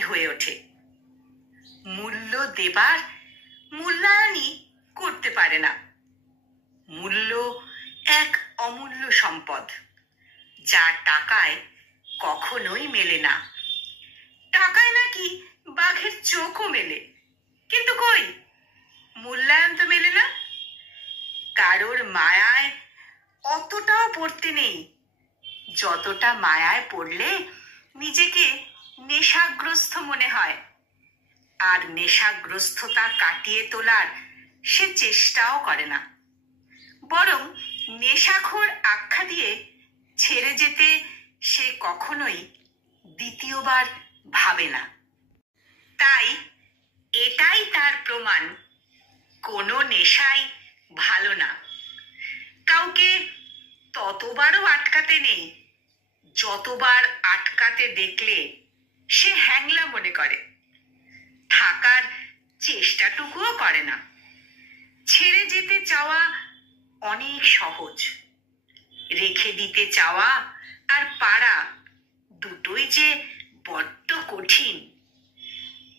দায়ী হয়ে ওঠে। মূল্য দেবার মূল্যায়নই করতে পারে না। মূল্য এক অমূল্য সম্পদ, যা টাকায় কখনোই মেলে না। টাকায় নাকি বাঘের চোখও মেলে, কিন্তু কই, মূল্যায়ন তো মেলে না। কারোর মায়ায় অতটাও পড়তে নেই যতটা মায়ায় পড়লে নিজেকে নেশাগ্রস্ত মনে হয়, আর নেশাগ্রস্ততা কাটিয়ে তোলার সে চেষ্টাও করে না। বরং নেশাখোর আখ্যা দিয়ে ছেড়ে যেতে সে কখনোই দ্বিতীয়বার ভাবে না। তাই এটাই তার প্রমাণ, কোনো নেশাই ভালো না। কাউকে ততবারও আটকাতে নেই যতবার আটকাতে দেখলে সে হ্যাংলা মনে করে, থাকার চেষ্টাটুকুও করে না। ছেড়ে যেতে চাওয়া অনেক সহজ, রেখে দিতে চাওয়া আর পারা দুটোই যে বড্ড কঠিন।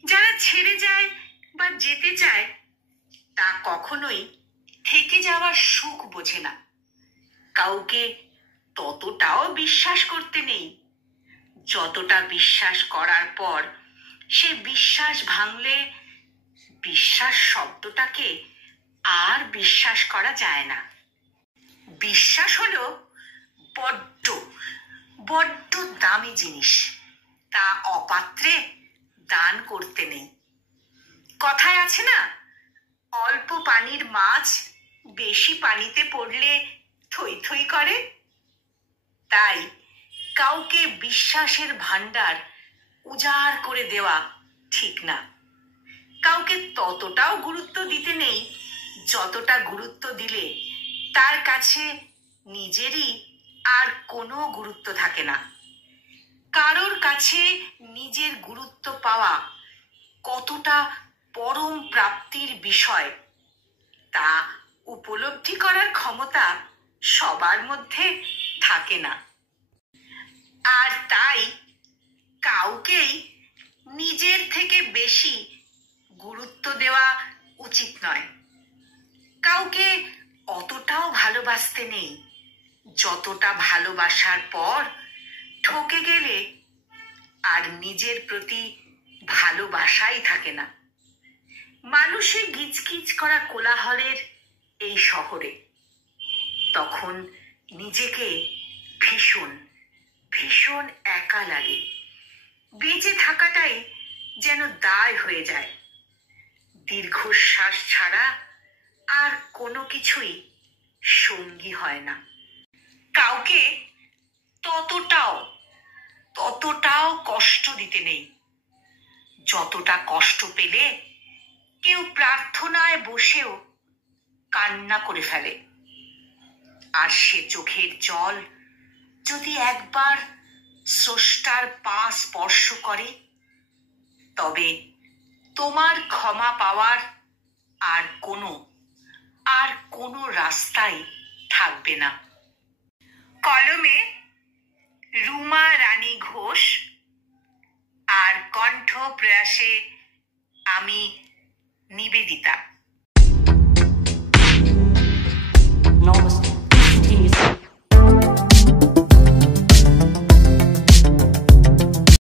যারা ছেড়ে যায় বা যেতে চায় তা কখনোই থেকে যাওয়ার সুখ বোঝে না। কাউকে ততটাও বিশ্বাস করতে নেই যতটা বিশ্বাস করার পর সে বিশ্বাস ভাঙলে বিশ্বাস শব্দটাকে আর বিশ্বাস করা যায় না। বিশ্বাস হলো বড্ড বড্ড দামি জিনিস, তা অপাত্রে দান করতে নেই। কথায় আছে না, অল্প পানির মাছ বেশি পানিতে পড়লে থই থই করে। তাই কাউকে বিশ্বাসের ভান্ডার উজাড় করে দেওয়া ঠিক না। কাউকে ততটাও গুরুত্ব দিতে নেই যতটা গুরুত্ব দিলে তার কাছে নিজেরই আর কোনো গুরুত্ব থাকে না। কারোর কাছে নিজের গুরুত্ব পাওয়া কতটা পরম প্রাপ্তির বিষয় তা উপলব্ধি করার ক্ষমতা সবার মধ্যে থাকে না। আর তাই কাউকেই নিজের থেকে বেশি গুরুত্ব দেওয়া উচিত নয়। কাউকে অতটাও ভালোবাসতে নেই যতটা ভালোবাসার পর ঠকে গেলে আর নিজের প্রতি ভালোবাসাই থাকে না। মানুষের গিজগিজ করা কোলাহলের এই শহরে তখন নিজেকে ভীষণ ভীষণ একা লাগে। বেঁচে থাকাটাই যেন দায় হয়ে যায়। দীর্ঘশ্বাস ছাড়া আর কোনো কিছুই সঙ্গী হয় না। কাউকে ততটাও কষ্ট দিতে নেই যতটা কষ্ট পেলে কেউ প্রার্থনায় বসেও কান্না করে ফেলে। আর সে চোখের জল যদি একবার স্রষ্টার পা স্পর্শ করে, তবে তোমার ক্ষমা পাওয়ার আর কোনো রাস্তাই থাকবে না। কলমে রুমা রানী ঘোষ, আর কণ্ঠ প্রয়াসে আমি নিবেদিতা।